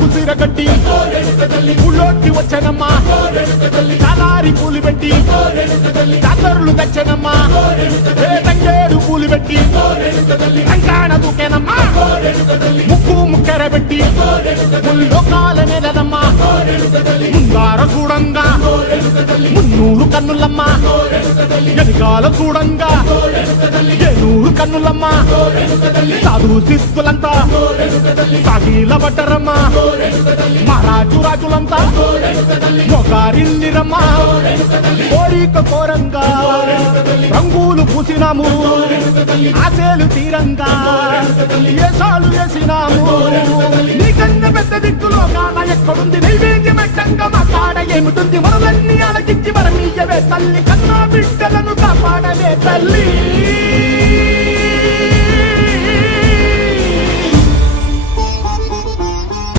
కుసిరగట్టి ఊళ్ళోకి వచ్చనమ్మా చాలారి పూలు పెట్టి జాతరులు తెచ్చనమ్మా తంగేడు పూలు పెట్టి రంగాణ దూకేనమ్మా ముక్కు ముక్కెర పెట్టి ముల్లోకాల నెలనమ్మా ముందార చూడంగా మున్నూరు కన్నులమ్మా ఎనకాల చూడంగా ఏనూరు కన్నులమ్మా సాధు సిద్ధులంతా సాగిల పడ్డరమ్మా మహారాజు రాజులంతా మొగారిల్లిరమ్మా కోరిక కోరంగా రంగులు పూసినాము ఆశలు తీరంగా ఏసాలు వేసినాము నీకన్నా పెద్ద దిక్కులో కాన ఎక్కడుంది నైవేద్యం ఎట్టంగా మా కాడ ఏమిటుంది మనలన్నీ అలకించి మరమీయవే తల్లి కన్నా బిడ్డలను కాపాడవే తల్లి